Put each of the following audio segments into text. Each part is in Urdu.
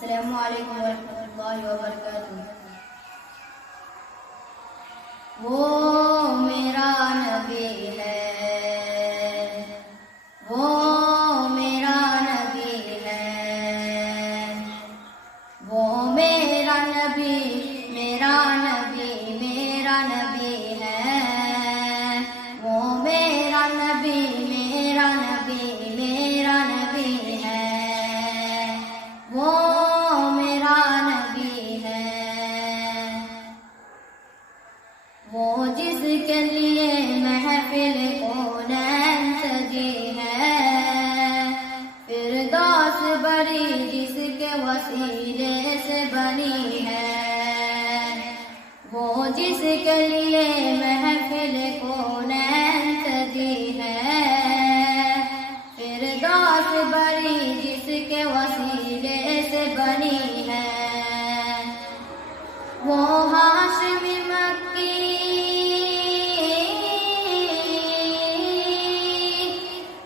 السلام علیکم ورحمۃ اللہ وبرکاتہ۔ وہ میرا نبی ہے، وہ میرا نبی ہے، وہ میرا نبی، میرا نبی، میرا نبی ہے، وہ میرا نبی، میرا نبی، میرا نبی ہے، وہ میرا نبی ہے، وہ جس کے لیے محفل کونین سجی ہے، فردوس بڑی جس کے وسیلے سے بنی ہے، وہ جس کے لیے محفل کونین سجی ہے، فردوس بڑی جس کے وسیلے سے بنی ہے، وہ ہاشمی مکی،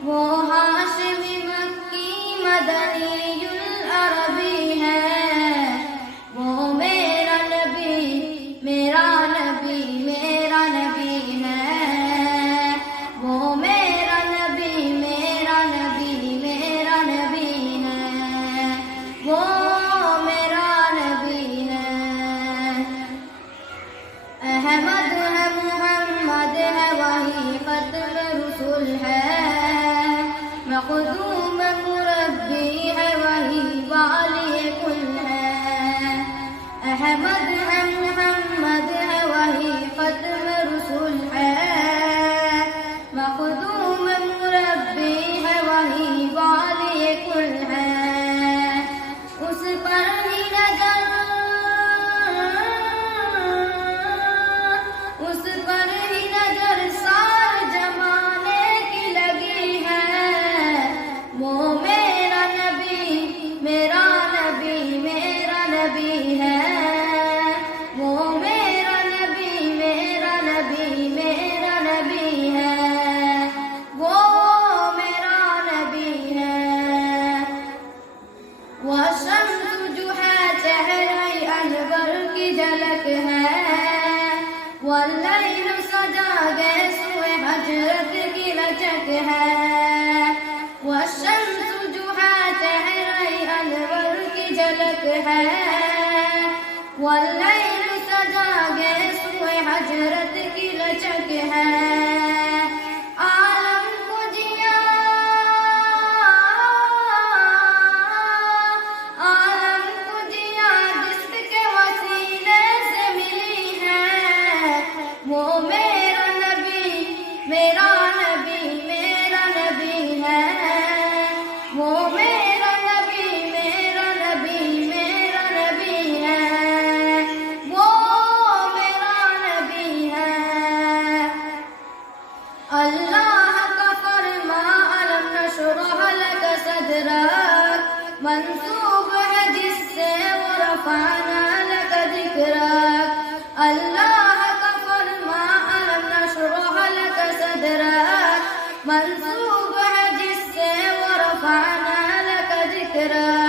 وہ ہاشمی مکی مدنی العربی ہے، وہ میرا نبی، میرا نبی، میرا نبی ہے، وہ میرا نبی، میرا نبی، میرا نبی ہے، وہ میرا نبی ہے، احمد ہے، محمد ہے، وہی ختم رسول ہے، مخدوم مربی ہے، وہی والی کل ہے، احمد ہے، محمد ہے، وہی ختم رسول ہے، مخدوم مربی ہے، وہی والی کل ہے، اس پر ہی نظر، اس پر ہی نظر سار زمانے کی لگی ہے، وہ میرا نبی، میرا نبی، میرا نبی ہے، وہ میرا نبی، میرا نبی، میرا نبی ہے، وہ میرا نبی ہے، وہ شمس جو ہے چہرہ انور کی جھلک ہے، واللیل سجا گیسوئے حجرت کی لچک ہے، والشمس جو ہے چہرہ انور کی جھلک ہے، واللیل سجا گیسوئے حجرت کی لچک ہے، عالم کو جیا، عالم کو جیا جس کے وسیلے سے ملی ہے، وہ میرا نبی، میرا نبی، میرا نبی ہے، وہ میرا نبی، میرا نبی، میرا نبی ہے، وہ میرا نبی ہے، اللہ کا فرما الم نشرح لک صدرک منسوب ہے جس سے ورفعنا لک ذکرک، اللہ کا فرما الم نشرح لک صدرک منسوب ہے جس سے ورفعنا لک ذکرک،